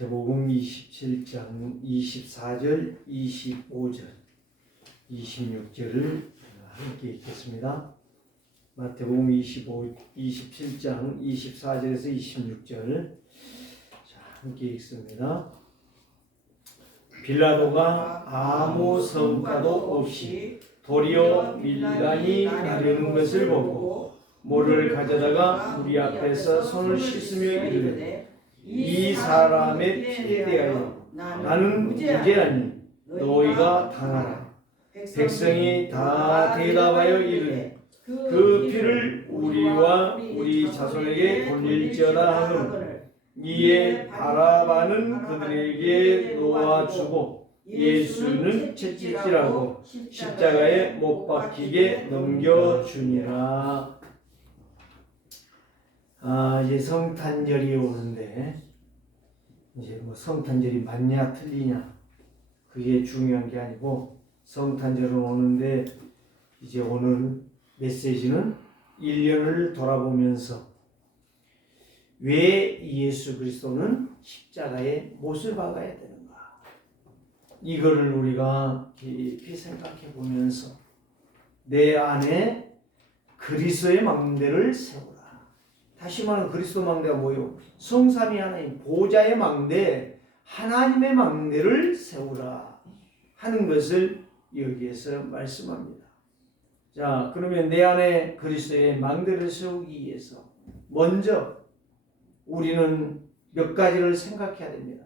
마태복음 27장 24절, 25절, 26절을 함께 읽겠습니다. 마태복음 27장 24절에서 26절 함께 읽습니다. 빌라도가 아무 성과도 없이 도리어 밀란이 나려는 것을 보고 모를 가져다가 무리 앞에서 손을 씻으며 이르되 이 사람의 피에 대하여 나는 무죄하니 너희가 당하라. 백성이 다 대답하여 이르되 그 피를 우리와 우리 자손에게 돌릴지어다 하거늘 이에 바라바는 그들에게 놓아주고 예수는 채찍질하고 십자가에 못 박히게 넘겨주니라. 이제 성탄절이 오는데 이제 뭐 성탄절이 맞냐 틀리냐 그게 중요한 게 아니고 성탄절은 오는데 이제 오늘 메시지는 1년을 돌아보면서 왜 예수 그리스도는 십자가에 못을 박아야 되는가 이거를 우리가 깊이 생각해 보면서 내 안에 그리스도의 망대를 세우라. 다시 말하면 그리스도 망대가 뭐요? 성삼위 하나님 보좌의 망대, 하나님의 망대를 세우라 하는 것을 여기에서 말씀합니다. 자, 그러면 내 안에 그리스도의 망대를 세우기 위해서 먼저 우리는 몇 가지를 생각해야 됩니다.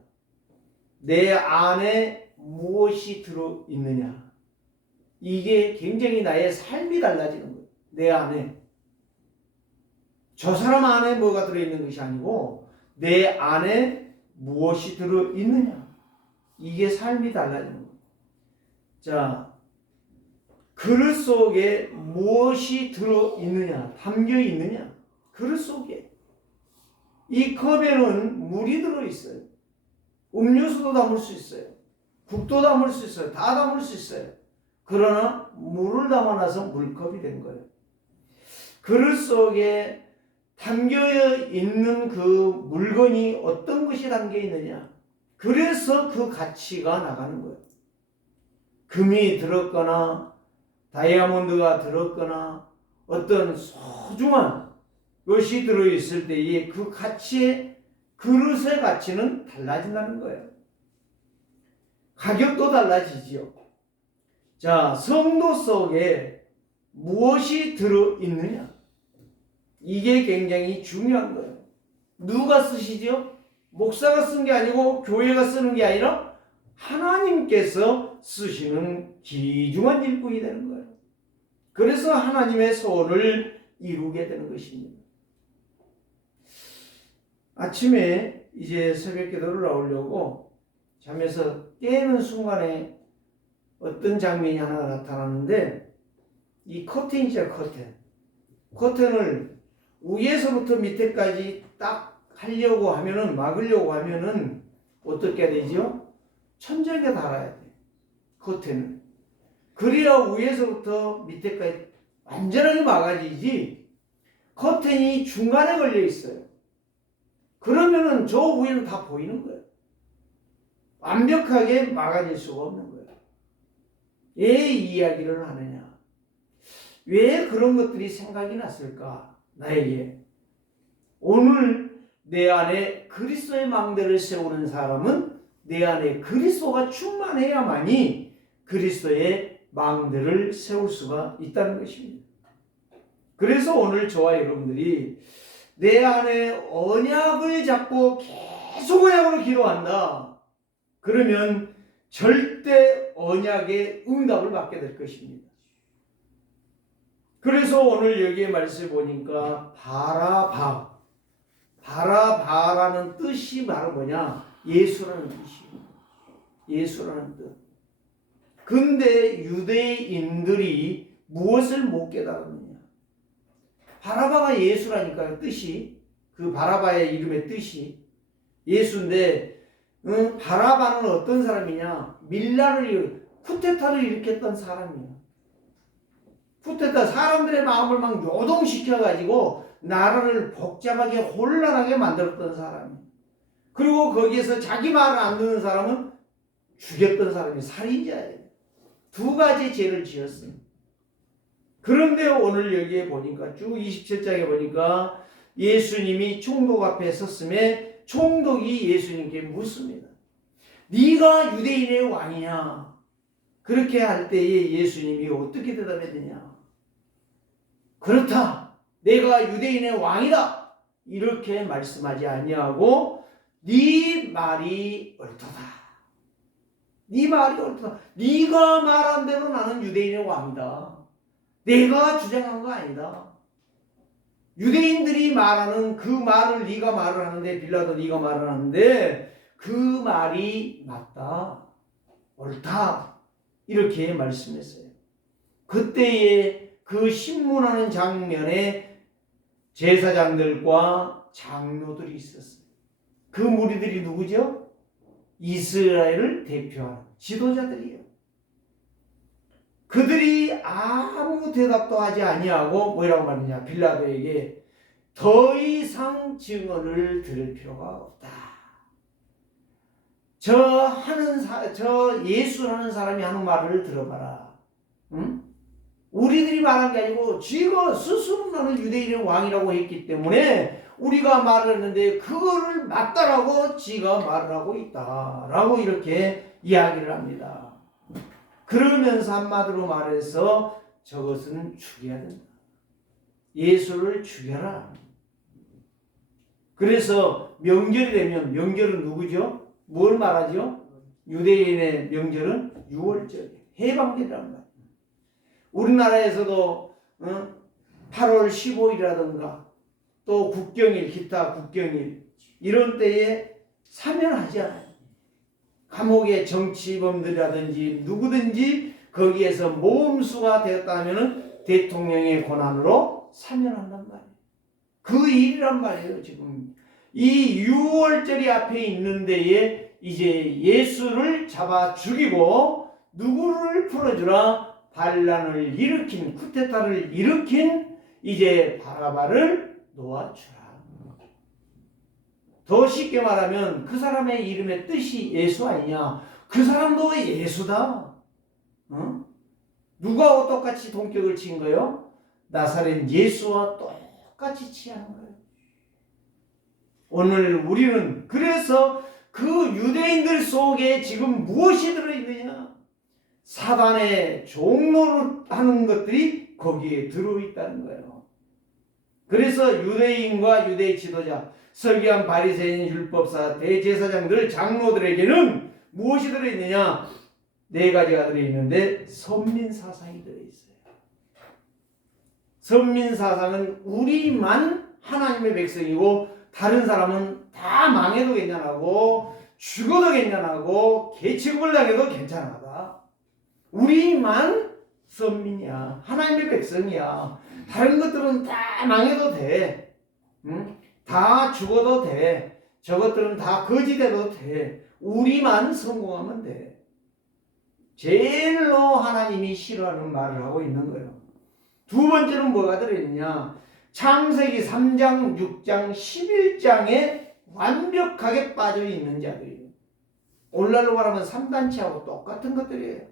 내 안에 무엇이 들어있느냐. 이게 굉장히 나의 삶이 달라지는 거예요. 내 안에. 저 사람 안에 뭐가 들어있는 것이 아니고 내 안에 무엇이 들어있느냐. 이게 삶이 달라지는 거예요. 자, 그릇 속에 무엇이 들어있느냐, 담겨있느냐. 그릇 속에. 이 컵에는 물이 들어있어요. 음료수도 담을 수 있어요. 국도 담을 수 있어요. 다 담을 수 있어요. 그러나 물을 담아놔서 물컵이 된 거예요. 그릇 속에 담겨 있는 그 물건이 어떤 것이 담겨 있느냐. 그래서 그 가치가 나가는 거예요. 금이 들었거나 다이아몬드가 들었거나 어떤 소중한 것이 들어있을 때에 그 가치의 그릇의 가치는 달라진다는 거예요. 가격도 달라지지요. 자, 성도 속에 무엇이 들어있느냐. 이게 굉장히 중요한 거예요. 누가 쓰시죠? 목사가 쓴 게 아니고 교회가 쓰는 게 아니라 하나님께서 쓰시는 귀중한 일꾼이 되는 거예요. 그래서 하나님의 소원을 이루게 되는 것입니다. 아침에 이제 새벽 기도를 나오려고 잠에서 깨는 순간에 어떤 장면이 하나 나타났는데 이 커튼이죠, 커튼. 커튼을 위에서부터 밑에까지 딱 하려고 하면은 막으려고 하면은 어떻게 되죠? 천장에 달아야 돼. 커튼을. 그래야 위에서부터 밑에까지 완전하게 막아지지. 커튼이 중간에 걸려 있어요. 그러면은 저 위에는 다 보이는 거예요. 완벽하게 막아질 수가 없는 거예요. 왜 이야기를 하느냐? 왜 그런 것들이 생각이 났을까? 나에게. 오늘 내 안에 그리스도의 망대를 세우는 사람은 내 안에 그리스도가 충만해야만이 그리스도의 망대를 세울 수가 있다는 것입니다. 그래서 오늘 저와 여러분들이 내 안에 언약을 잡고 계속 언약으로 기도한다. 그러면 절대 언약의 응답을 받게 될 것입니다. 그래서 오늘 여기에 말씀을 보니까 바라바라는 뜻이 바로 뭐냐? 예수라는 뜻입니다. 예수라는 뜻. 근데 유대인들이 무엇을 못 깨달았느냐? 바라바가 예수라니까요. 뜻이. 그 바라바의 이름의 뜻이 예수인데 바라바는 어떤 사람이냐? 쿠데타를 일으켰던 사람이에요. 쿠데타, 사람들의 마음을 막 요동시켜가지고 나라를 복잡하게 혼란하게 만들었던 사람이에요. 그리고 거기에서 자기 말을 안 듣는 사람은 죽였던 사람이 살인자예요. 두 가지 죄를 지었어요. 그런데 오늘 여기에 보니까 쭉 27장에 보니까 예수님이 총독 앞에 섰음에 총독이 예수님께 묻습니다. 네가 유대인의 왕이냐? 그렇게 할 때에 예수님이 어떻게 대답했느냐? 그렇다. 내가 유대인의 왕이다. 이렇게 말씀하지 아니하고 네 말이 옳도다. 네 말이 옳도다. 네가 말한 대로 나는 유대인의 왕이다. 내가 주장한 거 아니다. 유대인들이 말하는 그 말을 네가 말을 하는데 빌라도 네가 말을 하는데 그 말이 맞다. 옳다. 이렇게 말씀했어요. 그때에 그 신문하는 장면에 제사장들과 장로들이 있었어요. 그 무리들이 누구죠? 이스라엘을 대표하는 지도자들이에요. 그들이 아무 대답도 하지 아니하고 뭐라고 말하느냐? 빌라도에게 더 이상 증언을 들을 필요가 없다. 저 예수라는 사람이 하는 말을 들어봐라. 응? 우리들이 말한 게 아니고 쥐가 스스로 나는 유대인의 왕이라고 했기 때문에 우리가 말을 했는데 그거를 맞다라고 지가 말을 하고 있다라고 이렇게 이야기를 합니다. 그러면서 한마디로 말해서 저것은 죽여야 된다. 예수를 죽여라. 그래서 명절이 되면 명절은 누구죠? 뭘 말하죠? 유대인의 명절은 유월절이에요. 해방절이란 말이에요. 우리나라에서도 8월 15일이라든가 또 국경일, 기타 국경일 이런 때에 사면하지 않아요. 감옥의 정치범들이라든지 누구든지 거기에서 모험수가 되었다면 대통령의 권한으로 사면한단 말이에요. 그 일이란 말이에요. 지금 이 6월절이 앞에 있는 데에 이제 예수를 잡아 죽이고 누구를 풀어주라? 반란을 일으킨 쿠데타를 일으킨 이제 바라바를 놓아주라. 더 쉽게 말하면 그 사람의 이름의 뜻이 예수 아니냐? 그 사람도 예수다. 누가 똑같이 동격을 친 거예요? 나사렛 예수와 똑같이 취하는 거예요. 오늘 우리는 그래서 그 유대인들 속에 지금 무엇이 들어있느냐? 사단의 종로를 하는 것들이 거기에 들어있다는 거예요. 그래서 유대인과 유대 지도자, 설교한 바리새인, 율법사, 대제사장들, 장로들에게는 무엇이 들어있느냐? 네 가지가 들어있는데 선민사상이 들어있어요. 선민사상은 우리만 하나님의 백성이고 다른 사람은 다 망해도 괜찮하고 죽어도 괜찮하고 개취급을 당해도 괜찮하다. 우리만 선민이야. 하나님의 백성이야. 다른 것들은 다 망해도 돼. 다 죽어도 돼. 저것들은 다 거지돼도 돼. 우리만 성공하면 돼. 제일로 하나님이 싫어하는 말을 하고 있는 거예요. 두 번째는 뭐가 들어있느냐? 창세기 3장, 6장, 11장에 완벽하게 빠져있는 자들이에요. 오늘날로 말하면 3단체하고 똑같은 것들이에요.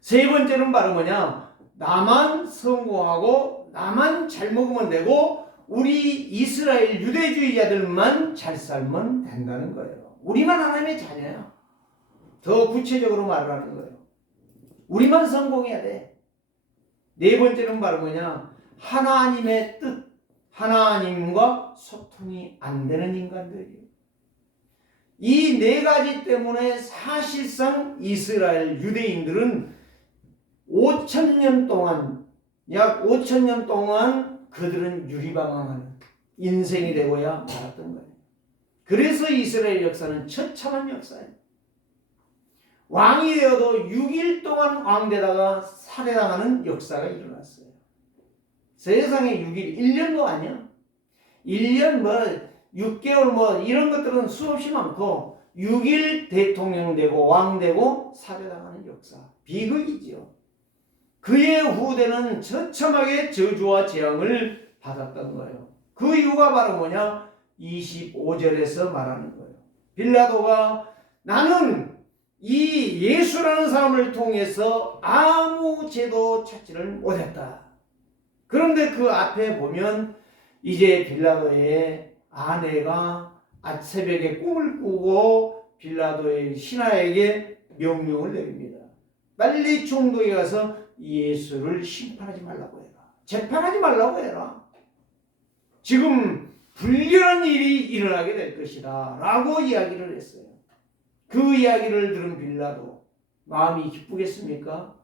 세 번째는 바로 뭐냐? 나만 성공하고 나만 잘 먹으면 되고 우리 이스라엘 유대주의자들만 잘 살면 된다는 거예요. 우리만 하나님의 자녀야. 더 구체적으로 말을 하는 거예요. 우리만 성공해야 돼. 네 번째는 바로 뭐냐? 하나님의 뜻, 하나님과 소통이 안 되는 인간들이에요. 이 네 가지 때문에 사실상 이스라엘 유대인들은 5,000년 동안, 약 5,000년 동안 그들은 유리방황하는 인생이 되고야 말았던 거예요. 그래서 이스라엘 역사는 처참한 역사예요. 왕이 되어도 6일 동안 왕되다가 살해당하는 역사가 일어났어요. 세상에 6일, 1년도 아니야. 1년 6개월 이런 것들은 수없이 많고 6일 대통령 되고 왕 되고 살해당하는 역사. 비극이지요. 그의 후대는 처참하게 저주와 재앙을 받았던 거예요. 그 이유가 바로 뭐냐? 25절에서 말하는 거예요. 빌라도가 나는 이 예수라는 사람을 통해서 아무 죄도 찾지를 못했다. 그런데 그 앞에 보면 이제 빌라도의 아내가 새벽에 꿈을 꾸고 빌라도의 신하에게 명령을 내립니다. 빨리 총독에 가서 예수를 심판하지 말라고 해라. 재판하지 말라고 해라. 지금 불결한 일이 일어나게 될 것이다 라고 이야기를 했어요. 그 이야기를 들은 빌라도 마음이 기쁘겠습니까?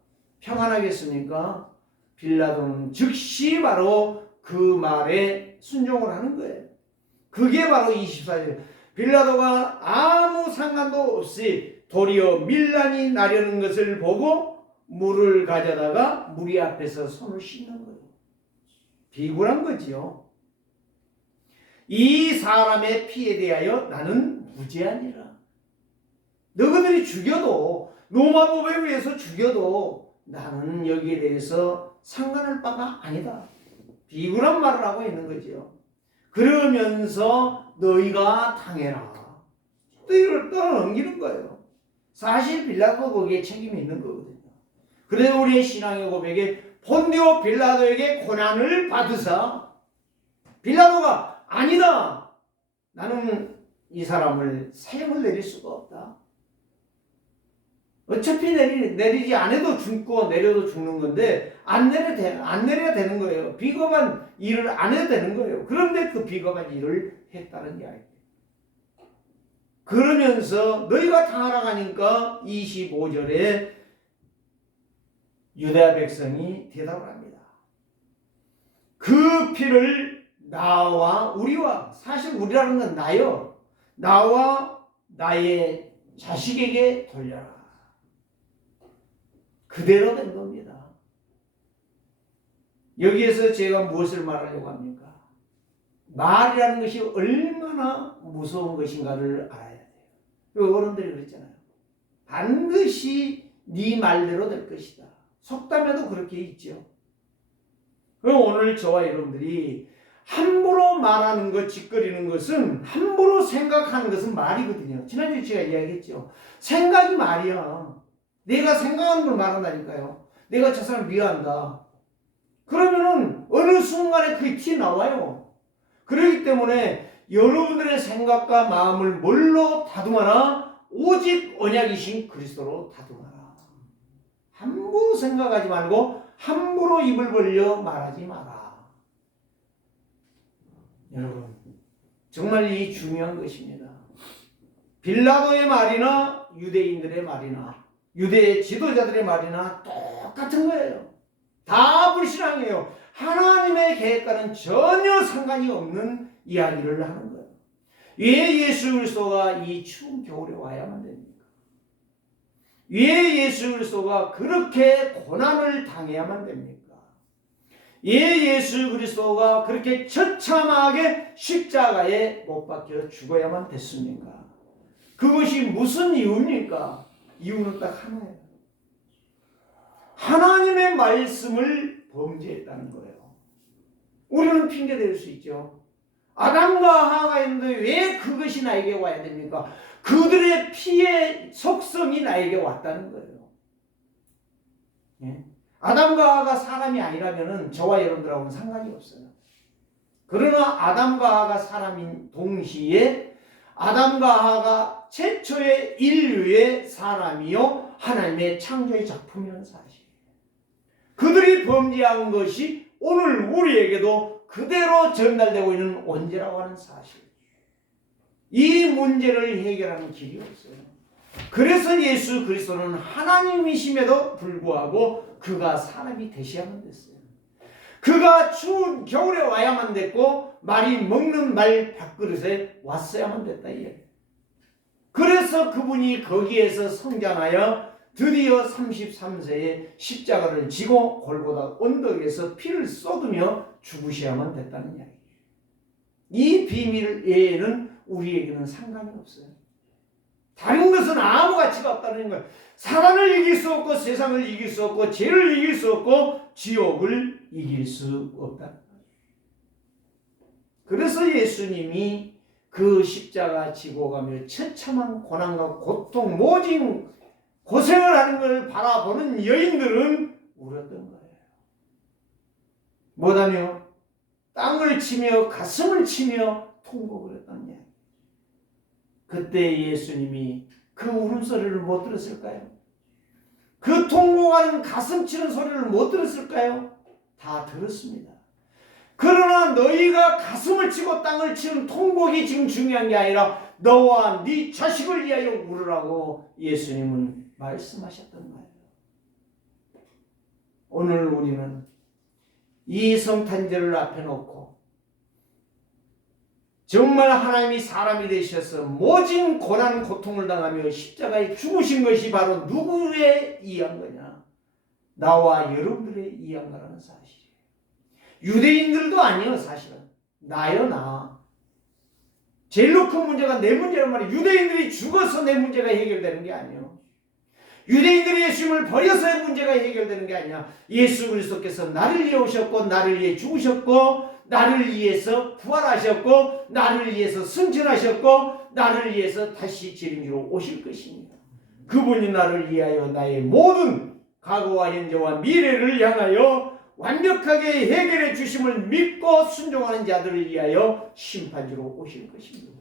평안하겠습니까? 빌라도는 즉시 바로 그 말에 순종을 하는 거예요. 그게 바로 24절. 빌라도가 아무 상관도 없이 도리어 밀란이 나려는 것을 보고 물을 가져다가 무리 앞에서 손을 씻는 거예요. 비굴한 거지요. 이 사람의 피에 대하여 나는 무죄하니라. 너희들이 죽여도 로마법에 의해서 죽여도 나는 여기에 대해서 상관할 바가 아니다. 비굴한 말을 하고 있는 거지요. 그러면서 너희가 당해라. 또 이걸 떠넘기는 거예요. 사실 빌라도 거기에 책임이 있는 거거든요. 그래서 우리의 신앙의 고백에 본디오 빌라도에게 고난을 받으사 빌라도가 아니다. 나는 이 사람을 사형을 내릴 수가 없다. 어차피 내리지 않아도 죽고 내려도 죽는 건데 안 내려야 되는 거예요. 비겁한 일을 안 해도 되는 거예요. 그런데 그 비겁한 일을 했다는 이야기예요. 그러면서 너희가 당하라 하니까 25절에 유다 백성이 대답을 합니다. 그 피를 나와 우리와, 사실 우리라는 건 나요. 나와 나의 자식에게 돌려라. 그대로 된 겁니다. 여기에서 제가 무엇을 말하려고 합니까? 말이라는 것이 얼마나 무서운 것인가를 알아야 돼요. 어른들이 그랬잖아요. 반드시 네 말대로 될 것이다. 속담에도 그렇게 있죠. 그럼 오늘 저와 여러분들이 함부로 말하는 것, 짓거리는 것은, 함부로 생각하는 것은 말이거든요. 지난주에 제가 이야기했죠. 생각이 말이야. 내가 생각하는 걸 말한다니까요. 내가 저 사람 미워한다. 그러면은 어느 순간에 그게 튀어나와요. 그렇기 때문에 여러분들의 생각과 마음을 뭘로 다듬어라? 오직 언약이신 그리스도로 다듬어라. 함부로 생각하지 말고 함부로 입을 벌려 말하지 마라. 여러분, 정말 이 중요한 것입니다. 빌라도의 말이나 유대인들의 말이나 유대 지도자들의 말이나 똑같은 거예요. 다 불신앙이에요. 하나님의 계획과는 전혀 상관이 없는 이야기를 하는 거예요. 왜 예수 그리스도가 이 추운 겨울에 와야만 됩니까? 왜 예수 그리스도가 그렇게 고난을 당해야만 됩니까? 왜 예수 그리스도가 그렇게 처참하게 십자가에 못 박혀 죽어야만 됐습니까? 그것이 무슨 이유입니까? 이유는 딱 하나예요. 하나님의 말씀을 범죄했다는 거예요. 우리는 핑계 댈 수 있죠. 아담과 하와가 있는데 왜 그것이 나에게 와야 됩니까? 그들의 피의 속성이 나에게 왔다는 거예요. 예? 아담과 하와가 사람이 아니라면 저와 여러분들하고는 상관이 없어요. 그러나 아담과 하와가 사람인 동시에 아담과 하와가 최초의 인류의 사람이요 하나님의 창조의 작품이라는 사실. 그들이 범죄한 것이 오늘 우리에게도 그대로 전달되고 있는 원죄라고 하는 사실. 이 문제를 해결하는 길이 없어요. 그래서 예수 그리스도는 하나님이심에도 불구하고 그가 사람이 되셔야만 됐어요. 그가 추운 겨울에 와야만 됐고 말이 먹는 말 밥그릇에 왔어야만 됐다. 그래서 그분이 거기에서 성장하여 드디어 33세에 십자가를 지고 골고다 언덕에서 피를 쏟으며 죽으셔야만 됐다는 이야기예요. 이 비밀 외에는 우리에게는 상관이 없어요. 다른 것은 아무 가치가 없다는 거예요. 사단을 이길 수 없고 세상을 이길 수 없고 죄를 이길 수 없고 지옥을 이길 수 없다. 그래서 예수님이 그 십자가 지고 가며 처참한 고난과 고통, 모진 고생을 하는 걸 바라보는 여인들은 울었던 거예요. 뭐다며? 땅을 치며 가슴을 치며 통곡을 했다는 이야기. 그때 예수님이 그 울음소리를 못 들었을까요? 그 통곡하는 가슴 치는 소리를 못 들었을까요? 다 들었습니다. 그러나 너희가 가슴을 치고 땅을 치는 통곡이 지금 중요한 게 아니라 너와 네 자식을 위하여 울으라고 예수님은 말씀하셨던 거예요. 오늘 우리는 이 성탄절을 앞에 놓고 정말 하나님이 사람이 되셔서 모진 고난 고통을 당하며 십자가에 죽으신 것이 바로 누구에 의한 거냐? 나와 여러분들에 의한 거라는 사실이에요. 유대인들도 아니에요. 사실은 나요. 나 제일로 큰 문제가 내 문제란 말이에요. 유대인들이 죽어서 내 문제가 해결되는 게 아니에요. 유대인들이 예수님을 버려서의 문제가 해결되는 게 아니야. 예수 그리스도께서 나를 위해 오셨고 나를 위해 죽으셨고 나를 위해서 부활하셨고 나를 위해서 승천하셨고 나를 위해서 다시 지름지로 오실 것입니다. 그분이 나를 위하여 나의 모든 과거와 현재와 미래를 향하여 완벽하게 해결해 주심을 믿고 순종하는 자들을 위하여 심판주로 오실 것입니다.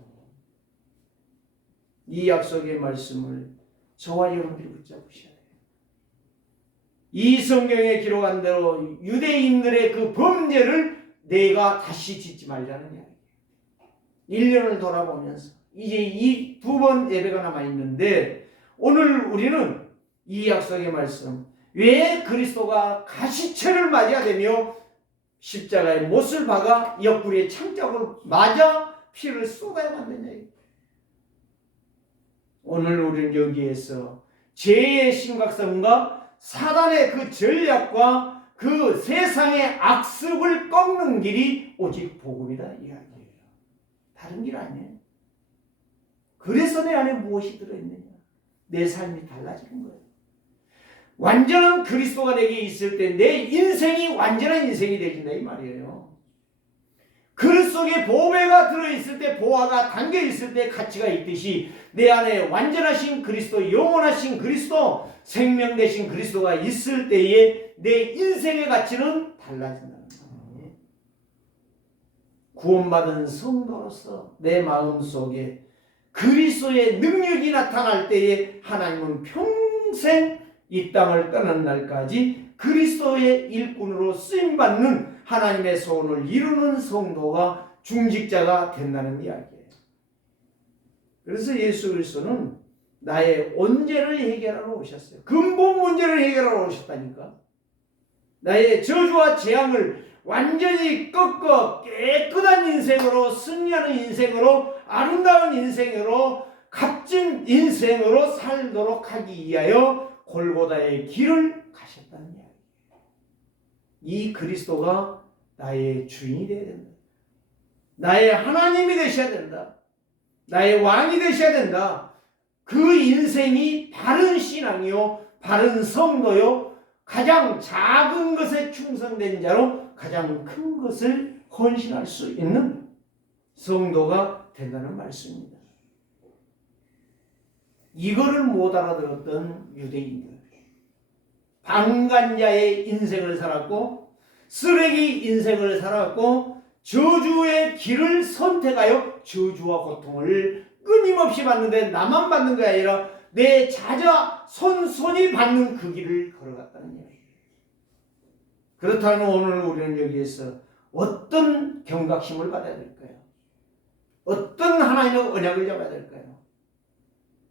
이 약속의 말씀을 저와 여러분들이 붙잡으셔야 돼요. 이 성경에 기록한 대로 유대인들의 그 범죄를 내가 다시 짓지 말자는 이야기예요. 1년을 돌아보면서 이제 이 두 번 예배가 남아있는데 오늘 우리는 이 약속의 말씀, 왜 그리스도가 가시체를 맞아야 되며 십자가에 못을 박아 옆구리에 창자국을 맞아 피를 쏟아야 만드냐. 오늘 우리는 여기에서 죄의 심각성과 사단의 그 전략과 그 세상의 악습을 꺾는 길이 오직 복음이다 이야기예요. 다른 길 아니에요. 그래서 내 안에 무엇이 들어있느냐? 내 삶이 달라지는 거예요. 완전한 그리스도가 내게 있을 때 내 인생이 완전한 인생이 되진다 이 말이에요. 그릇 속에 보배가 들어있을 때, 보화가 담겨있을 때 가치가 있듯이 내 안에 완전하신 그리스도, 영원하신 그리스도, 생명 되신 그리스도가 있을 때에 내 인생의 가치는 달라진다는 거예요. 구원받은 성도로서 내 마음속에 그리스도의 능력이 나타날 때에 하나님은 평생 이 땅을 떠난 날까지 그리스도의 일꾼으로 쓰임받는 하나님의 소원을 이루는 성도가 중직자가 된다는 이야기예요. 그래서 예수 그리스도는 나의 온죄를 해결하러 오셨어요. 근본 문제를 해결하러 오셨다니까. 나의 저주와 재앙을 완전히 꺾어 깨끗한 인생으로, 승리하는 인생으로, 아름다운 인생으로, 값진 인생으로 살도록 하기 위하여 골고다의 길을 가셨다는 이야기예요. 이 그리스도가 나의 주인이 되어야 된다. 나의 하나님이 되셔야 된다. 나의 왕이 되셔야 된다. 그 인생이 바른 신앙이요, 바른 성도요, 가장 작은 것에 충성된 자로 가장 큰 것을 헌신할 수 있는 성도가 된다는 말씀입니다. 이거를 못 알아들었던 유대인들, 방관자의 인생을 살았고 쓰레기 인생을 살았고 저주의 길을 선택하여 저주와 고통을 끊임없이 받는데 나만 받는 게 아니라 내 자자 손손이 받는 그 길을 걸어갔다는 이야기예요. 그렇다면 오늘 우리는 여기에서 어떤 경각심을 받아야 될까요? 어떤 하나님의 언약을 잡아야 될까요?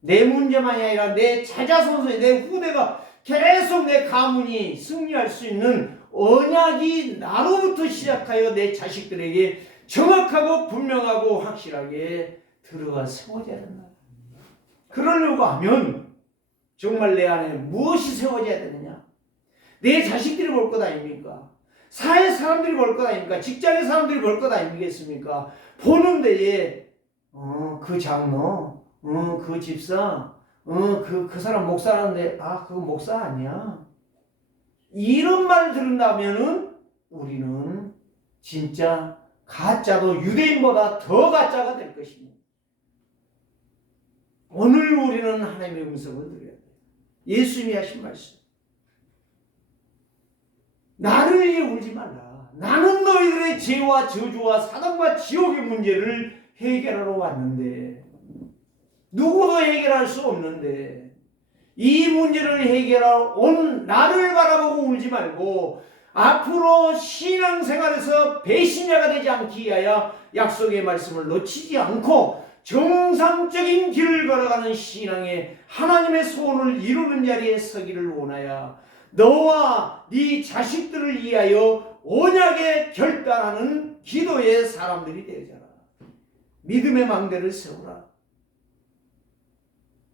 내 문제만이 아니라 내 자자손손이, 내 후대가 계속 내 가문이 승리할 수 있는 언약이 나로부터 시작하여 내 자식들에게 정확하고 분명하고 확실하게 들어가 세워져야 된다. 그러려고 하면 정말 내 안에 무엇이 세워져야 되느냐? 내 자식들이 볼 것 아닙니까? 사회 사람들이 볼 것 아닙니까? 직장의 사람들이 볼 것 아니겠습니까? 보는 데에 그 장로, 그 집사, 그 사람 목사라는데 그거 목사 아니야. 이런 말을 들은다면은 우리는 진짜 가짜도 유대인보다 더 가짜가 될 것입니다. 오늘 우리는 하나님의 음성을 들어야 돼요. 예수님이 하신 말씀. 나를 위해 울지 말라. 나는 너희들의 죄와 저주와 사단과 지옥의 문제를 해결하러 왔는데, 누구도 해결할 수 없는데 이 문제를 해결하러 온 나를 바라보고 울지 말고 앞으로 신앙생활에서 배신자가 되지 않기 위하여 약속의 말씀을 놓치지 않고 정상적인 길을 걸어가는 신앙의 하나님의 소원을 이루는 자리에 서기를 원하여 너와 네 자식들을 위하여 언약에 결단하는 기도의 사람들이 되어져라. 믿음의 망대를 세우라.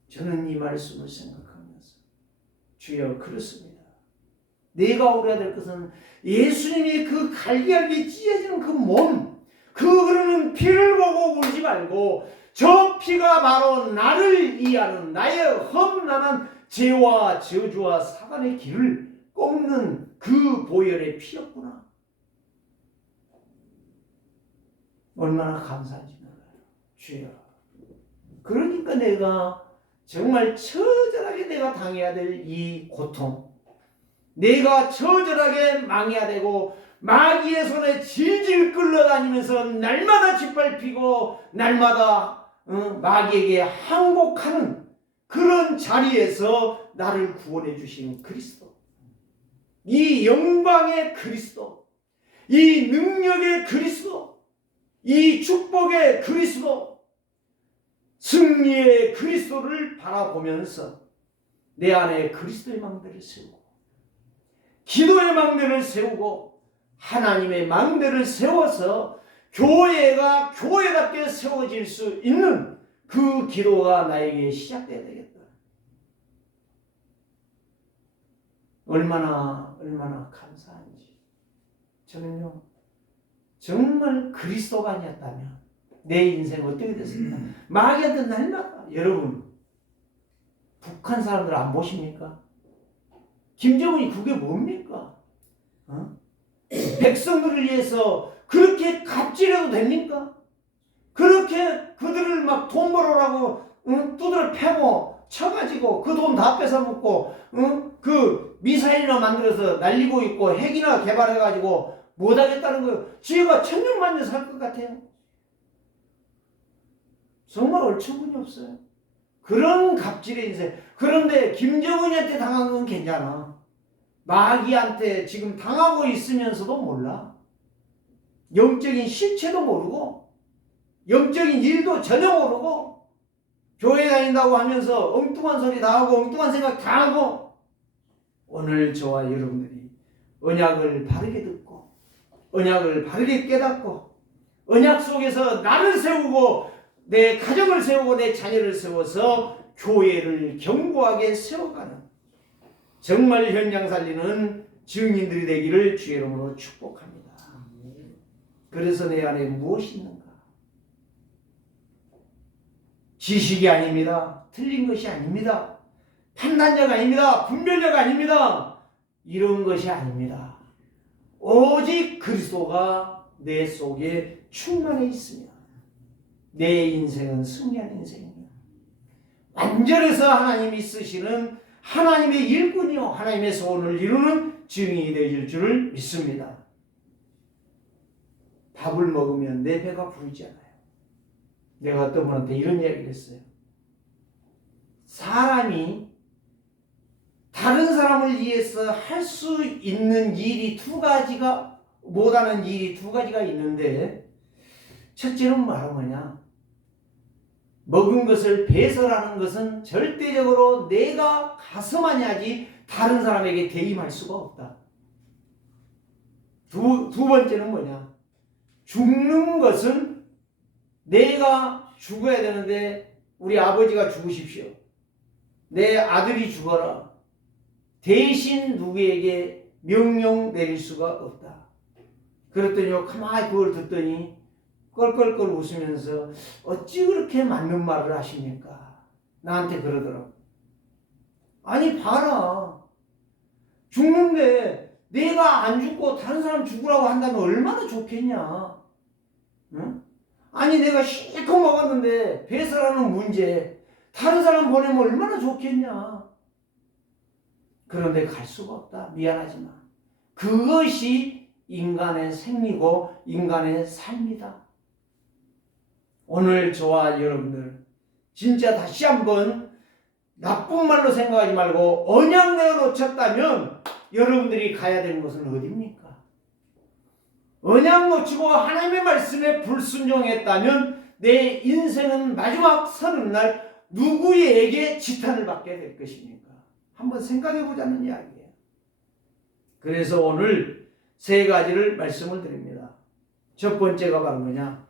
저는 이 말씀을 생각하면서 주여 그렇습니다. 내가 오래야 될 것은 예수님이 그 갈기갈기 찢어지는 그 몸, 그 흐르는 피를 보고 울지 말고 저 피가 바로 나를 이해하는 나의 험난한 죄와 저주와 사단의 길을 꺾는 그 보혈의 피였구나. 얼마나 감사한지 몰라요. 주여. 그러니까 내가 정말 처절하게 내가 당해야 될 이 고통, 내가 처절하게 망해야 되고 마귀의 손에 질질 끌려다니면서 날마다 짓밟히고 날마다 마귀에게 항복하는 그런 자리에서 나를 구원해 주시는 그리스도, 이 영광의 그리스도, 이 능력의 그리스도, 이 축복의 그리스도, 승리의 그리스도를 바라보면서 내 안에 그리스도의 망대를 세우고 기도의 망대를 세우고 하나님의 망대를 세워서 교회가 교회답게 세워질 수 있는 그 기도가 나에게 시작돼야 되겠다. 얼마나 감사한지. 저는요 정말 그리스도가 아니었다면 내 인생 어떻게 됐습니까? 마귀한테 날마다. 여러분 북한 사람들 안 보십니까? 김정은이 그게 뭡니까? 백성들을 위해서 그렇게 갑질해도 됩니까? 그렇게 그들을 막 돈 벌으라고 두드려 패고 쳐가지고 그 돈 다 뺏어먹고 그 미사일이나 만들어서 날리고 있고 핵이나 개발해가지고 못하겠다는 거예요. 지가 천년만년 살 것 같아요. 정말 얼처분이 없어요. 그런 갑질의 인생. 그런데 김정은이한테 당한 건 괜찮아. 마귀한테 지금 당하고 있으면서도 몰라. 영적인 실체도 모르고 영적인 일도 전혀 모르고 교회 다닌다고 하면서 엉뚱한 소리 다 하고 엉뚱한 생각 다 하고. 오늘 저와 여러분들이 언약을 바르게 듣고 언약을 바르게 깨닫고 언약 속에서 나를 세우고 내 가정을 세우고 내 자녀를 세워서 교회를 견고하게 세워가는 정말 현장 살리는 증인들이 되기를 주의 이름으로 축복합니다. 그래서 내 안에 무엇이 있는가? 지식이 아닙니다. 틀린 것이 아닙니다. 판단력 아닙니다. 분별력 아닙니다. 이런 것이 아닙니다. 오직 그리스도가 내 속에 충만해 있으며 내 인생은 승리한 인생입니다. 완전해서 하나님이 쓰시는 하나님의 일꾼이요 하나님의 소원을 이루는 증인이 되실 줄을 믿습니다. 밥을 먹으면 내 배가 부르지 않아요. 내가 어떤 분한테 이런 이야기를 했어요. 사람이 다른 사람을 위해서 할 수 있는 일이 두 가지가 못하는 일이 두 가지가 있는데 첫째는 뭐냐? 먹은 것을 배설하는 것은 절대적으로 내가 가서만 하지 다른 사람에게 대임할 수가 없다. 두 번째는 뭐냐? 죽는 것은 내가 죽어야 되는데 우리 아버지가 죽으십시오. 내 아들이 죽어라. 대신 누구에게 명령 내릴 수가 없다. 그랬더니 가만히 그걸 듣더니 껄껄껄 웃으면서 어찌 그렇게 맞는 말을 하십니까? 나한테 그러더라고. 아니 봐라. 죽는데 내가 안 죽고 다른 사람 죽으라고 한다면 얼마나 좋겠냐. 응? 아니 내가 실컷 먹었는데 배설하는 문제, 다른 사람 보내면 얼마나 좋겠냐. 그런데 갈 수가 없다. 미안하지만. 그것이 인간의 생리고 인간의 삶이다. 오늘 저와 여러분들 진짜 다시 한번 나쁜 말로 생각하지 말고 언약 내가 놓쳤다면 여러분들이 가야 되는 곳은 어디입니까? 언약 놓치고 하나님의 말씀에 불순종했다면 내 인생은 마지막 서는 날 누구에게 지탄을 받게 될 것입니까? 한번 생각해 보자는 이야기예요. 그래서 오늘 세 가지를 말씀을 드립니다. 첫 번째가 바로 뭐냐?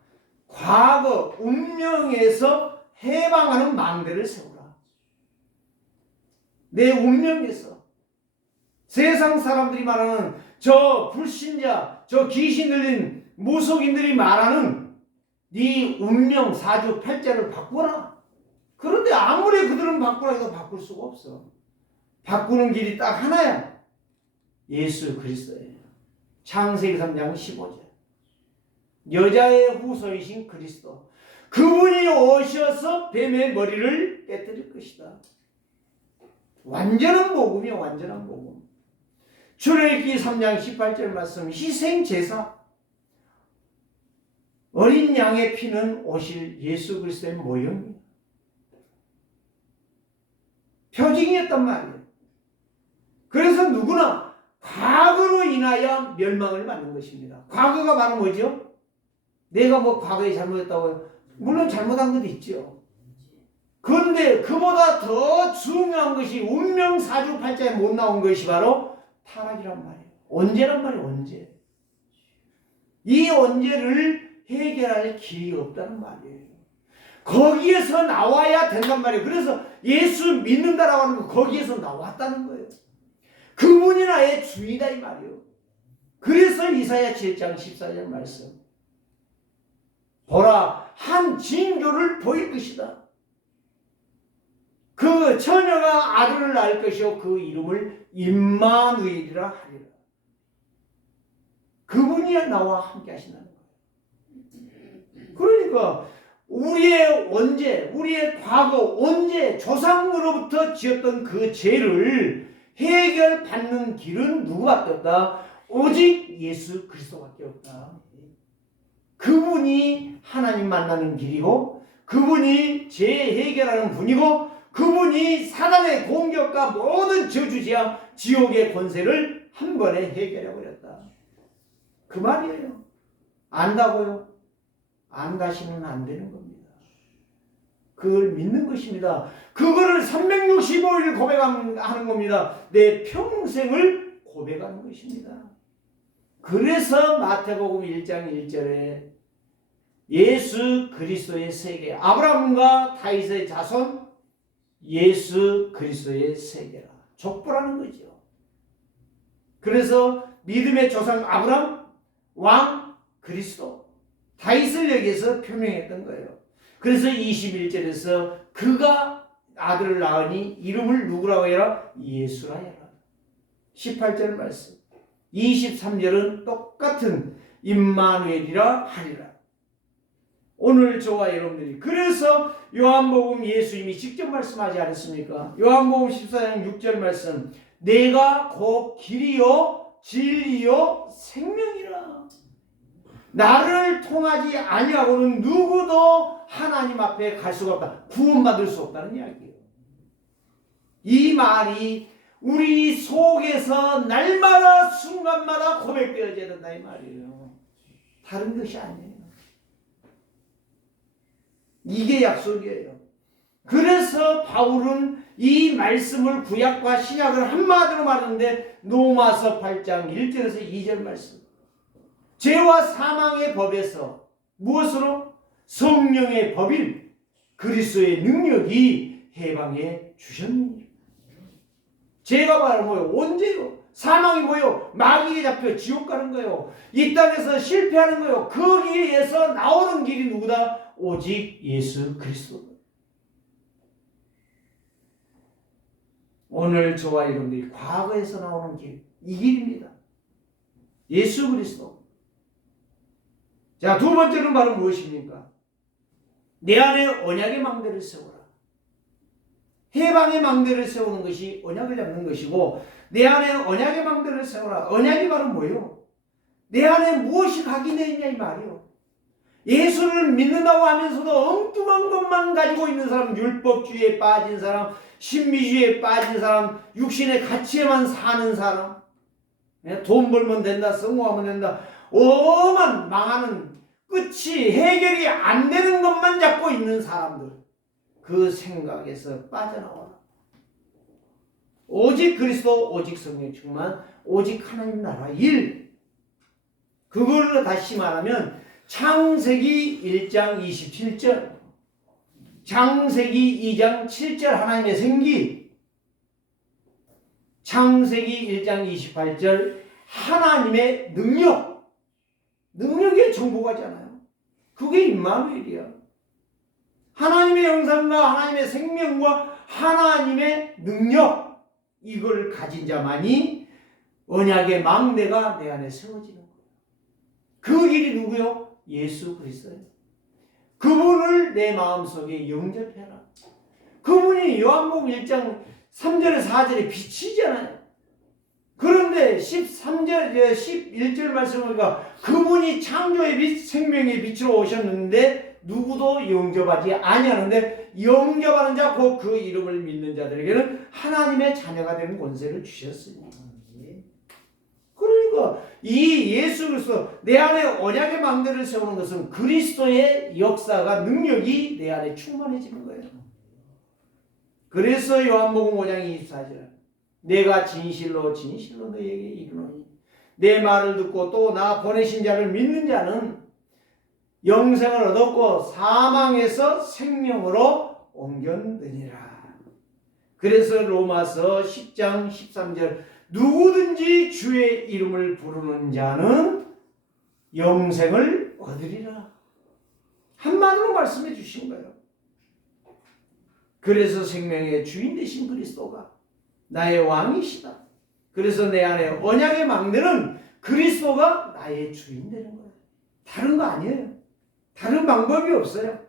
과거 운명에서 해방하는 망대를 세우라. 내 운명에서 세상 사람들이 말하는 저 불신자, 저 귀신 들린 무속인들이 말하는 네 운명 사주팔자를 바꾸라. 그런데 아무리 그들은 바꾸라 해도 바꿀 수가 없어. 바꾸는 길이 딱 하나야. 예수 그리스도예요. 창세기 3장 15절. 여자의 후손이신 그리스도. 그분이 오셔서 뱀의 머리를 깨뜨릴 것이다. 완전한 복음이요. 완전한 복음. 출애굽기 3장 18절 말씀. 희생제사. 어린 양의 피는 오실 예수 그리스도의 모형이에요. 표징이었단 말이에요. 그래서 누구나 과거로 인하여 멸망을 받는 것입니다. 과거가 바로 뭐죠? 내가 뭐 과거에 잘못했다고, 물론 잘못한 것도 있죠. 그런데 그보다 더 중요한 것이 운명 사주팔자에 못 나온 것이 바로 타락이란 말이에요. 언제란 말이에요. 언제. 이 언제를 해결할 길이 없다는 말이에요. 거기에서 나와야 된단 말이에요. 그래서 예수 믿는다라고 하는 거 거기에서 나왔다는 거예요. 그분이 나의 주이다 이 말이에요. 그래서 이사야 7장 14절 말씀. 보라, 한 징조를 보일 것이다. 그 처녀가 아들을 낳을 것이요 그 이름을 임마누엘이라 하리라. 그분이 나와 함께 하신다는 거예요. 그러니까 우리의 언제, 우리의 과거, 언제 조상으로부터 지었던 그 죄를 해결받는 길은 누구밖에 없다? 오직 예수 그리스도밖에 없다. 그분이 하나님 만나는 길이고, 그분이 죄 해결하는 분이고, 그분이 사단의 공격과 모든 저주지와 지옥의 권세를 한 번에 해결해버렸다. 그 말이에요. 안다고요? 안 가시면 안 되는 겁니다. 그걸 믿는 것입니다. 그거를 365일 고백하는 겁니다. 내 평생을 고백하는 것입니다. 그래서 마태복음 1장 1절에 예수 그리스도의 세계, 아브라함과 다윗의 자손 예수 그리스도의 세계라. 족보라는 거죠. 그래서 믿음의 조상 아브라함, 왕 그리스도, 다윗을 여기서 표명했던 거예요. 그래서 21절에서 그가 아들을 낳으니 이름을 누구라고 해라? 예수라 해라. 18절 말씀. 23절은 똑같은 임마누엘이라 하리라. 오늘 저와 여러분들이 그래서 요한복음 예수님이 직접 말씀하지 않았습니까? 요한복음 14장 6절 말씀. 내가 곧 길이요 진리요 생명이라. 나를 통하지 아니하고는 누구도 하나님 앞에 갈 수가 없다. 구원받을 수 없다는 이야기예요. 이 말이 우리 속에서 날마다 순간마다 고백되어져야 된다 이 말이에요. 다른 것이 아니에요. 이게 약속이에요. 그래서 바울은 이 말씀을 구약과 신약을 한마디로 말하는데 로마서 8장 1절에서 2절 말씀. 죄와 사망의 법에서 무엇으로? 성령의 법인 그리스도의 능력이 해방해 주셨느니라. 죄가 바로 뭐예요? 언제요? 사망이 뭐예요? 마귀에 잡혀 지옥 가는 거예요. 이 땅에서 실패하는 거예요. 거기에서 나오는 길이 누구다? 오직 예수 그리스도. 오늘 저와 여러분들이 과거에서 나오는 길, 이 길입니다. 예수 그리스도. 자, 두 번째는 바로 무엇입니까? 내 안에 언약의 망대를 세워라. 해방의 망대를 세우는 것이 언약을 잡는 것이고, 내 안에 언약의 망대를 세워라. 언약이 바로 뭐예요? 내 안에 무엇이 각인되어 있냐 이 말이요. 예수를 믿는다고 하면서도 엉뚱한 것만 가지고 있는 사람, 율법주의에 빠진 사람, 신비주의에 빠진 사람, 육신의 가치에만 사는 사람, 돈 벌면 된다, 성공하면 된다, 오만 망하는, 끝이 해결이 안 되는 것만 잡고 있는 사람들, 그 생각에서 빠져나와라. 오직 그리스도, 오직 성령 충만, 오직 하나님 나라 일. 그걸로 다시 말하면 창세기 1장 27절, 창세기 2장 7절 하나님의 생기, 창세기 1장 28절 하나님의 능력에 정복하잖아요. 그게 임마누엘이야. 하나님의 형상과 하나님의 생명과 하나님의 능력, 이걸 가진 자만이 언약의 망대가 내 안에 세워지는 거예요. 그 길이 누구요? 예수 그리스도예요. 그분을 내 마음속에 영접해라. 그분이 요한복음 1장 3절에 4절에 빛이잖아요. 그런데 13절, 11절 말씀을 보니까 그분이 창조의 빛, 생명의 빛으로 오셨는데 누구도 영접하지 아니하는데, 영접하는 자, 곧 그 이름을 믿는 자들에게는 하나님의 자녀가 되는 권세를 주셨으니. 그러니까 이 예수 그리스도, 내 안에 언약의 망대를 세우는 것은 그리스도의 역사가, 능력이 내 안에 충만해지는 거예요. 그래서 요한복음 5장 24절, 내가 진실로 진실로 너희에게 이르노니 내 말을 듣고 또 나 보내신 자를 믿는 자는 영생을 얻었고 사망에서 생명으로 옮겼느니라. 그래서 로마서 10장 13절, 누구든지 주의 이름을 부르는 자는 영생을 얻으리라. 한마디로 말씀해 주신 거예요. 그래서 생명의 주인 되신 그리스도가 나의 왕이시다. 그래서 내 안에 언약의 망대는 그리스도가 나의 주인 되는 거예요. 다른 거 아니에요. 다른 방법이 없어요.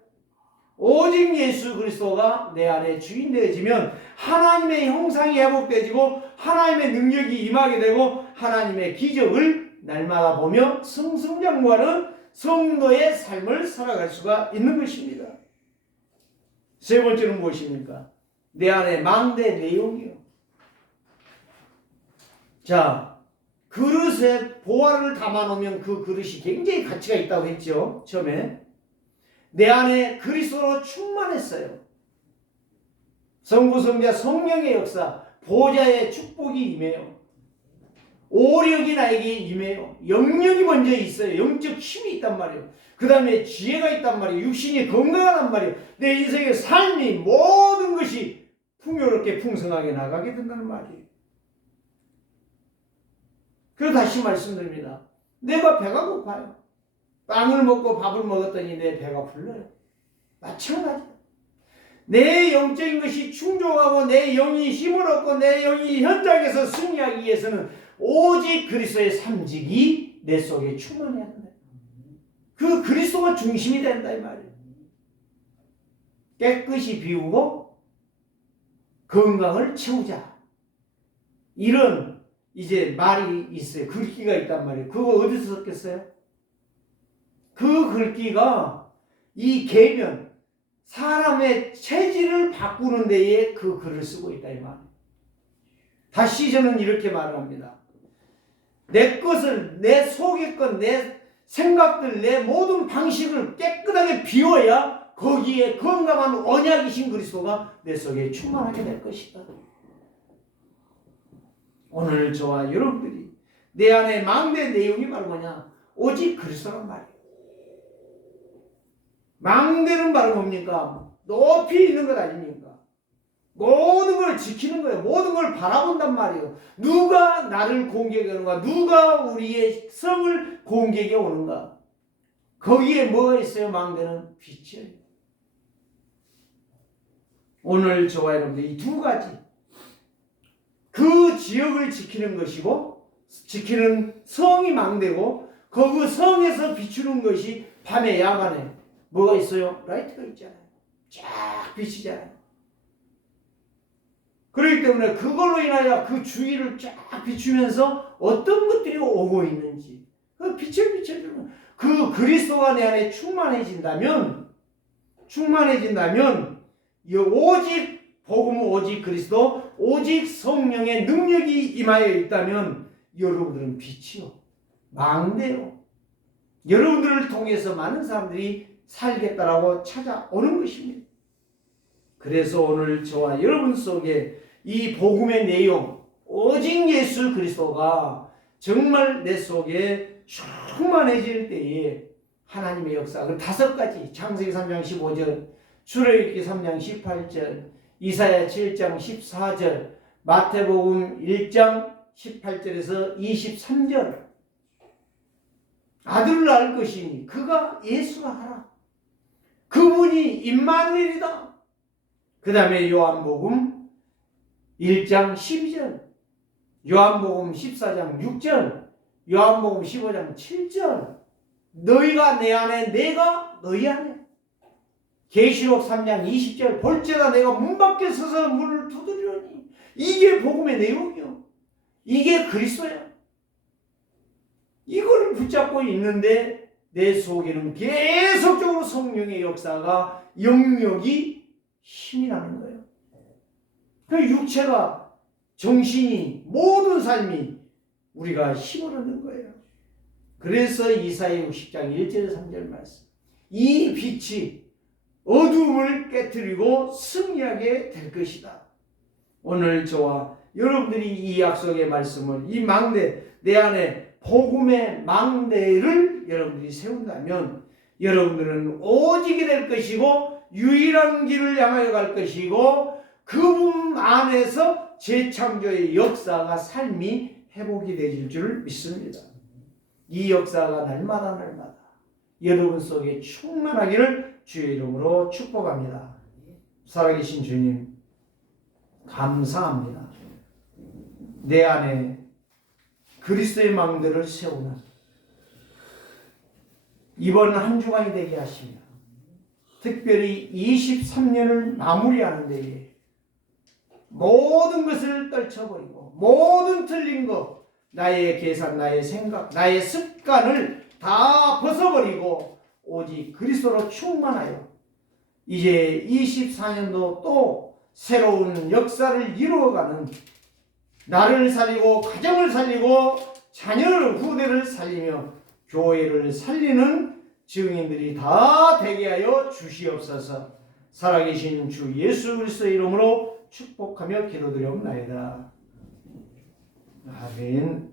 오직 예수 그리스도가 내 안에 주인 되어지면 하나님의 형상이 회복되어지고 하나님의 능력이 임하게 되고 하나님의 기적을 날마다 보며 승승장구하는 성도의 삶을 살아갈 수가 있는 것입니다. 세 번째는 무엇입니까? 내 안에 망대 내용이요. 자, 그릇에 보화를 담아놓으면 그 그릇이 굉장히 가치가 있다고 했죠. 처음에 내 안에 그리스도로 충만했어요. 성부 성자 성령의 역사, 보좌의 축복이 임해요. 오력이 나에게 임해요. 영력이 먼저 있어요. 영적 힘이 있단 말이에요. 그 다음에 지혜가 있단 말이에요. 육신이 건강하단 말이에요. 내 인생의 삶이 모든 것이 풍요롭게 풍성하게 나가게 된다는 말이에요. 그래서 다시 말씀드립니다. 내가 배가 고파요. 빵을 먹고 밥을 먹었더니 내 배가 불러요. 마찬가지예요. 내 영적인 것이 충족하고 내 영이 힘을 얻고 내 영이 현장에서 승리하기 위해서는 오직 그리스도의 삼직이 내 속에 충만해야 된다. 그 그리스도가 중심이 된다 이 말이에요. 깨끗이 비우고 건강을 채우자. 이런 이제 말이 있어요. 글귀가 있단 말이에요. 그거 어디서 썼겠어요? 그 글귀가 이 계면, 사람의 체질을 바꾸는 데에 그 글을 쓰고 있다 이 말이에요. 다시 저는 이렇게 말을 합니다. 내 것을, 내 속의 것, 내 생각들, 내 모든 방식을 깨끗하게 비워야 거기에 건강한 언약이신 그리스도가 내 속에 충만하게 될 것이다. 오늘 저와 여러분들이 내 안에 망대 내용이 바로 뭐냐? 오직 그리스도란 말이에요. 망대는 바로 뭡니까? 높이 있는 것 아닙니까? 모든 걸 지키는 거예요. 모든 걸 바라본단 말이에요. 누가 나를 공격해 오는가? 누가 우리의 성을 공격해 오는가? 거기에 뭐가 있어요? 망대는 빛이에요. 오늘 저와 여러분들 이 두 가지, 그 지역을 지키는 것이고 지키는 성이 망대고 그 성에서 비추는 것이 밤에 야간에 뭐가 있어요? 라이트가 있잖아요. 쫙 비치잖아요. 그렇기 때문에 그걸로 인하여 그 주위를 쫙 비추면서 어떤 것들이 오고 있는지 그 빛을 비춰주는 그 그리스도가 내 안에 충만해진다면 이 오직 복음, 오직 그리스도, 오직 성령의 능력이 임하여 있다면 여러분들은 빛이요, 망대요, 여러분들을 통해서 많은 사람들이 살겠다라고 찾아오는 것입니다. 그래서 오늘 저와 여러분 속에 이 복음의 내용, 오직 예수 그리스도가 정말 내 속에 충만해질 때에 하나님의 역사, 그 5가지, 창세기 3장 15절, 출애굽기 3장 18절, 이사야 7장 14절, 마태복음 1장 18절에서 23절, 아들을 낳을 것이니 그가 예수라 하라. 그분이 임마누엘이다. 그 다음에 요한복음 1장 12절, 요한복음 14장 6절, 요한복음 15장 7절, 너희가 내 안에 내가 너희 안에. 계시록 3장 20절, 볼지어다 내가 문 밖에 서서 문을 두드리오니. 이게 복음의 내용이요, 이게 그리스도야. 이걸 붙잡고 있는데 내 속에는 계속적으로 성령의 역사가, 영역이 힘이 나는 거예요. 그 육체가, 정신이, 모든 삶이 우리가 힘을 얻는 거예요. 그래서 이사야 60장 1절 3절 말씀, 이 빛이 어둠을 깨뜨리고 승리하게 될 것이다. 오늘 저와 여러분들이 이 약속의 말씀을, 이 망대, 내 안에 복음의 망대를 여러분들이 세운다면 여러분들은 오직이 될 것이고 유일한 길을 향하여 갈 것이고 그분 안에서 재창조의 역사가, 삶이 회복이 되질 줄 믿습니다. 이 역사가 날마다 여러분 속에 충만하기를 주의 이름으로 축복합니다. 살아계신 주님, 감사합니다. 내 안에 그리스도의 망대를 세우는 이번 한 주간이 되게 하시며, 특별히 23년을 마무리하는 데에 모든 것을 떨쳐버리고 모든 틀린 것, 나의 계산, 나의 생각, 나의 습관을 다 벗어버리고 오직 그리스도로 충만하여 이제 24년도 또 새로운 역사를 이루어가는, 나를 살리고 가정을 살리고 자녀를, 후대를 살리며 교회를 살리는 증인들이 다 되게 하여 주시옵소서. 살아계신 주 예수 그리스도의 이름으로 축복하며 기도드리옵나이다. 아멘.